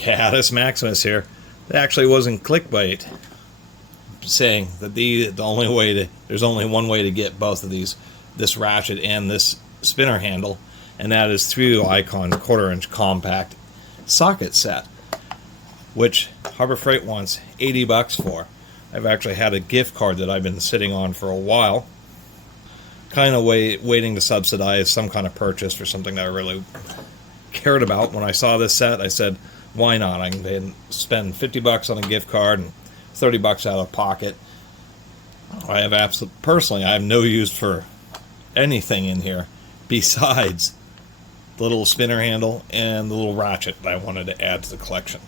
Catus Maximus here. It actually wasn't clickbait saying that there's only one way to get both of these, this ratchet and this spinner handle, and that is through Icon's 1/4 inch compact socket set, which Harbor Freight wants $80 for. I've actually had a gift card that I've been sitting on for a while, kind of waiting to subsidize some kind of purchase for something that I really cared about. When I saw this set, I said, why not? I can spend $50 on a gift card and $30 out of pocket. I have no use for anything in here besides the little spinner handle and the little ratchet that I wanted to add to the collection.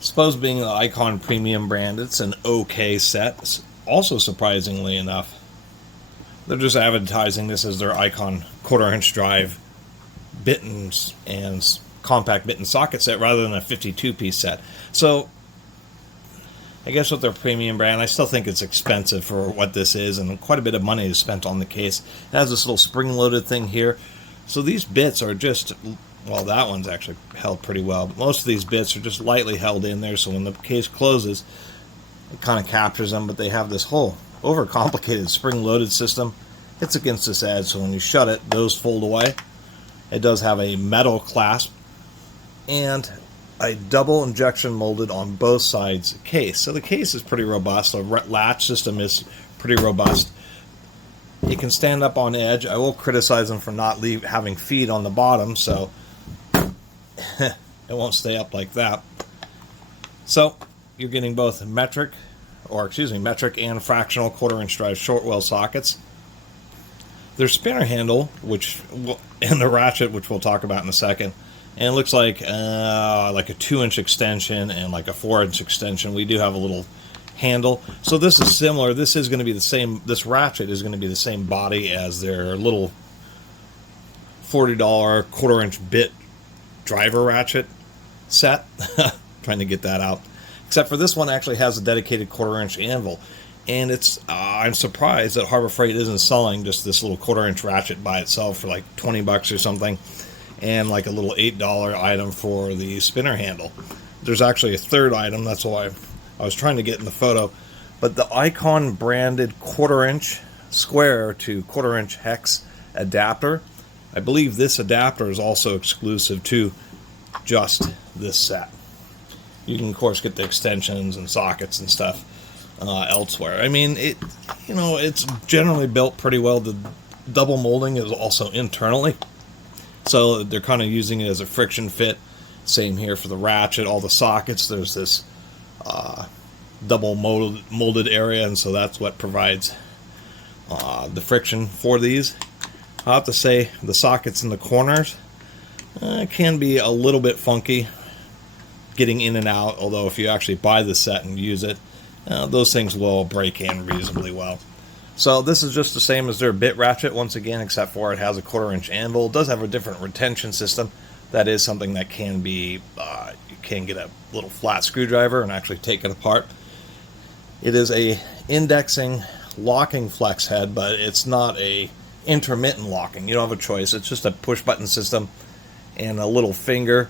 Suppose being the Icon premium brand, it's an okay set. Also, surprisingly enough, they're just advertising this as their Icon 1/4 inch drive bittens and compact bitten socket set rather than a 52-piece set. So I guess with their premium brand, I still think it's expensive for what this is, and quite a bit of money is spent on the case. It has this little spring-loaded thing here. So these bits are just, well, that one's actually held pretty well, but most of these bits are just lightly held in there, so when the case closes, it kind of captures them, but they have this whole overcomplicated spring-loaded system. It's against this edge, so when you shut it, those fold away. It does have a metal clasp and a double injection molded on both sides case. So the case is pretty robust. The latch system is pretty robust. It can stand up on edge. I will criticize them for not having feet on the bottom, so it won't stay up like that. So you're getting both metric and fractional 1/4 inch drive shortwell sockets. Their spinner handle, and the ratchet, which we'll talk about in a second, and it looks like a 2-inch extension and like a 4-inch extension. We do have a little handle, so this is similar. This is going to be the same. This ratchet is going to be the same body as their little $40 1/4 inch bit driver ratchet set. Trying to get that out. Except for this one actually has a dedicated 1/4 inch anvil. And I'm surprised that Harbor Freight isn't selling just this little 1/4 inch ratchet by itself for like $20 or something, and like a little $8 item for the spinner handle. There's actually a third item, that's why I was trying to get in the photo. But the Icon branded 1/4 inch square to 1/4 inch hex adapter, I believe this adapter is also exclusive to just this set. You can of course get the extensions and sockets and stuff elsewhere. I mean, it's generally built pretty well. The double molding is also internally, so they're kind of using it as a friction fit. Same here for the ratchet. All the sockets, there's this double molded area, and so that's what provides the friction for these. I'll have to say the sockets in the corners can be a little bit funky getting in and out, although if you actually buy the set and use it, those things will break in reasonably well. So this is just the same as their bit ratchet once again, except for it has a 1/4 inch anvil. It does have a different retention system. That is something that can be, you can get a little flat screwdriver and actually take it apart. It is a indexing locking flex head, but it's not a intermittent locking. You don't have a choice. It's just a push button system and a little finger.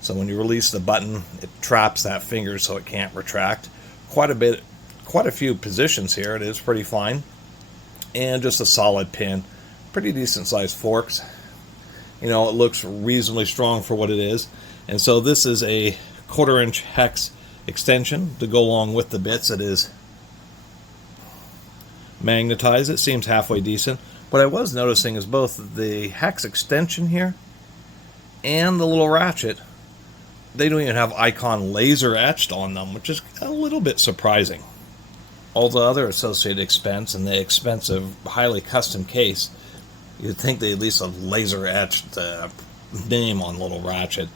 So when you release the button, it traps that finger so it can't retract. Quite a few positions here. It is pretty fine. And just a solid pin. Pretty decent sized forks. It looks reasonably strong for what it is. And so this is a 1/4 inch hex extension to go along with the bits. It is magnetized. It seems halfway decent. What I was noticing is both the hex extension here and the little ratchet, they don't even have Icon laser etched on them, which is a little bit surprising. All the other associated expense and the expensive, highly custom case, you'd think they at least have laser etched the name on the little ratchet.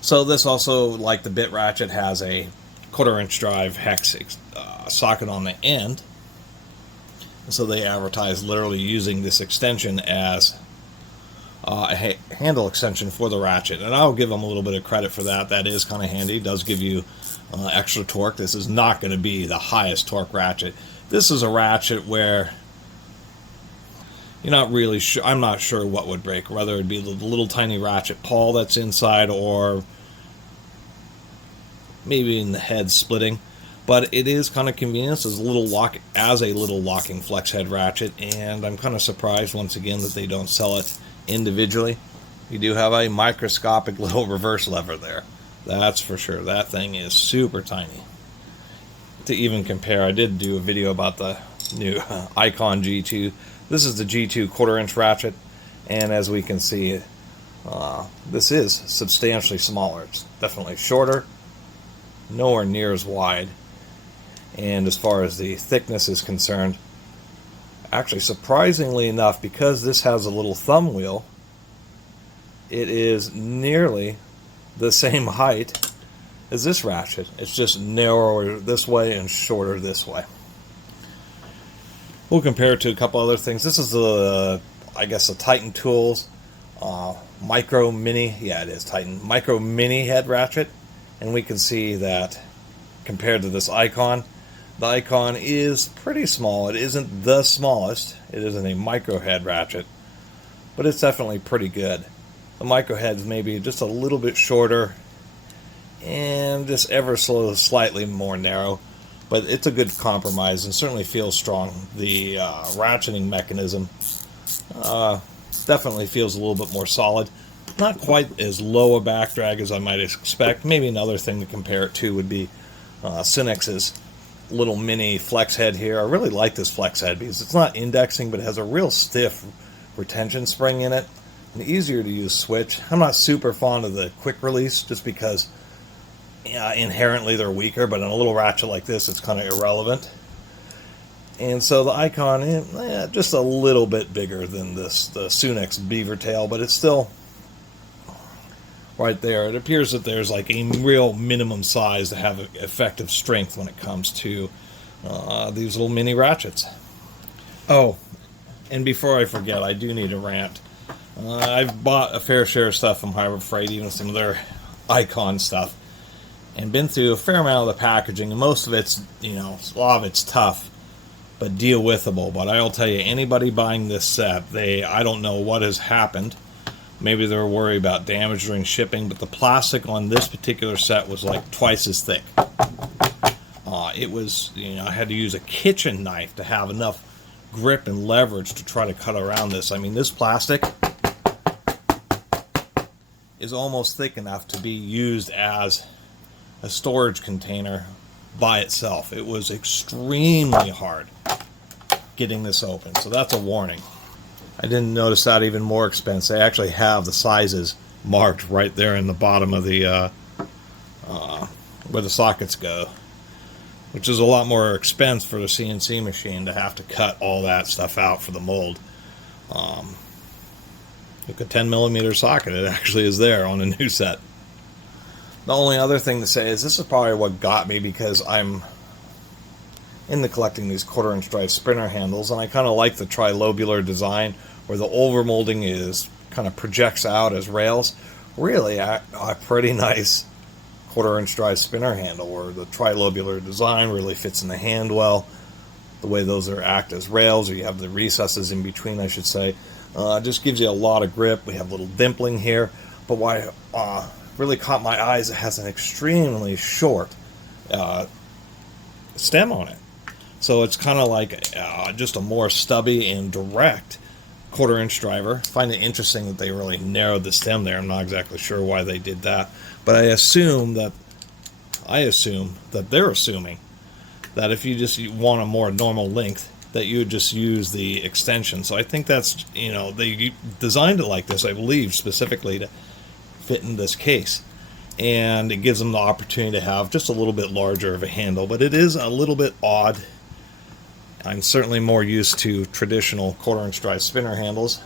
So this also, like the bit ratchet, has a 1/4 inch drive hex socket on the end. So they advertise literally using this extension as a handle extension for the ratchet, and I'll give them a little bit of credit for that. That is kind of handy. It does give you extra torque. This is not going to be the highest torque ratchet. This is a ratchet where you're not really sure. I'm not sure what would break, whether it be the little tiny ratchet pawl that's inside, or maybe in the head splitting. But it is kind of convenient as a little locking flex head ratchet, and I'm kind of surprised once again that they don't sell it individually. You do have a microscopic little reverse lever there. That's for sure. That thing is super tiny. To even compare, I did do a video about the new Icon G2. This is the G2 1/4-inch ratchet, and as we can see, this is substantially smaller. It's definitely shorter, nowhere near as wide, and as far as the thickness is concerned, actually surprisingly enough, because this has a little thumb wheel, it is nearly the same height as this ratchet. It's just narrower this way and shorter this way. We'll compare it to a couple other things. This is the, I guess, the Titan Tools Micro Mini, yeah it is Titan, Micro Mini head ratchet, and we can see that compared to this Icon, the Icon is pretty small. It isn't the smallest, it isn't a micro head ratchet, but it's definitely pretty good. The micro head's maybe just a little bit shorter and just ever so slightly more narrow, but it's a good compromise and certainly feels strong. The ratcheting mechanism definitely feels a little bit more solid. Not quite as low a back drag as I might expect. Maybe another thing to compare it to would be Synex's little mini flex head here. I really like this flex head because it's not indexing, but it has a real stiff retention spring in it. An easier to use switch. I'm not super fond of the quick release just because inherently they're weaker, but on a little ratchet like this it's kind of irrelevant. And so the Icon, just a little bit bigger than the Sunex beaver tail, but it's still right there. It appears that there's like a real minimum size to have effective strength when it comes to these little mini ratchets. Oh, and before I forget, I do need to rant. I've bought a fair share of stuff from Harbor Freight, even some of their Icon stuff, and been through a fair amount of the packaging, and most of it's, a lot of it's tough, but deal-withable. But I'll tell you, anybody buying this set, I don't know what has happened. Maybe they're worried about damage during shipping, but the plastic on this particular set was like twice as thick. It was, I had to use a kitchen knife to have enough grip and leverage to try to cut around this. I mean, this plastic is almost thick enough to be used as a storage container by itself. It was extremely hard getting this open, so that's a warning. I didn't notice that even more expense. They actually have the sizes marked right there in the bottom of the where the sockets go, which is a lot more expense for the CNC machine to have to cut all that stuff out for the mold. Look, a 10mm socket, it actually is there on a new set. The only other thing to say is this is probably what got me, because I'm into collecting these 1/4-inch drive spinner handles, and I kind of like the trilobular design where the overmolding is kind of projects out as rails. Really a pretty nice 1/4-inch drive spinner handle where the trilobular design really fits in the hand well. The way those act as rails, or you have the recesses in between, I should say, just gives you a lot of grip. We have a little dimpling here, but why really caught my eyes, it has an extremely short stem on it. So it's kind of like just a more stubby and direct 1/4-inch driver. I find it interesting that they really narrowed the stem there. I'm not exactly sure why they did that, but I assume that they're assuming that if you just want a more normal length, that you would just use the extension. So I think that's, they designed it like this, I believe, specifically to fit in this case, and it gives them the opportunity to have just a little bit larger of a handle, but it is a little bit odd. I'm certainly more used to traditional 1/4-inch drive spinner handles.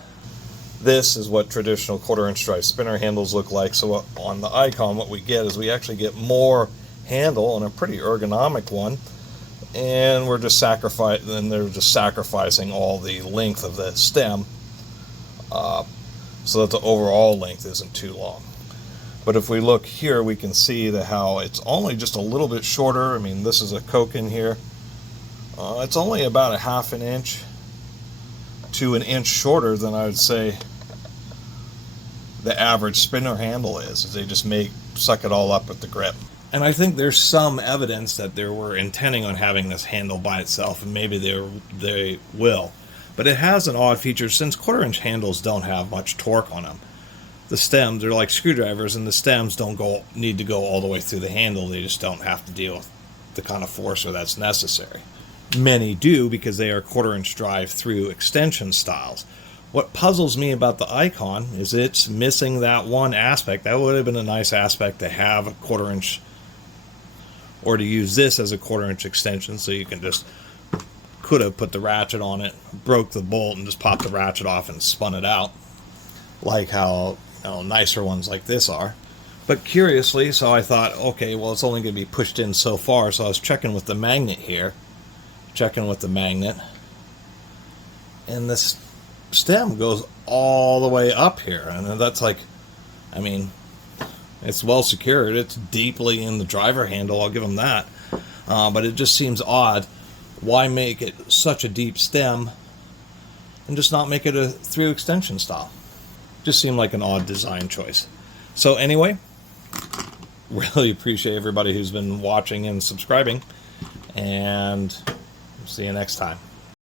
This is what traditional 1/4-inch drive spinner handles look like. So on the Icon, what we get is we actually get more handle and a pretty ergonomic one, and they're just sacrificing all the length of the stem so that the overall length isn't too long. But if we look here, we can see how it's only just a little bit shorter. I mean, this is a Koken here. It's only about a 1/2 inch to an inch shorter than I would say the average spinner handle is. They just suck it all up with the grip. And I think there's some evidence that they were intending on having this handle by itself, and maybe they will. But it has an odd feature, since quarter-inch handles don't have much torque on them. The stems, they're like screwdrivers, and the stems don't need to go all the way through the handle. They just don't have to deal with the kind of force that's necessary. Many do, because they are quarter-inch drive-through extension styles. What puzzles me about the Icon is it's missing that one aspect. That would have been a nice aspect to have a quarter-inch, or to use this as a quarter-inch extension, so you can just, could have put the ratchet on it, broke the bolt, and just popped the ratchet off and spun it out, like how nicer ones like this are. But curiously, so I thought, okay, well, it's only going to be pushed in so far, so I was checking with the magnet here, and this stem goes all the way up here, and that's like, I mean, it's well secured. It's deeply in the driver handle, I'll give them that. But it just seems odd. Why make it such a deep stem and just not make it a through extension style? Just seemed like an odd design choice. So anyway, really appreciate everybody who's been watching and subscribing, and see you next time.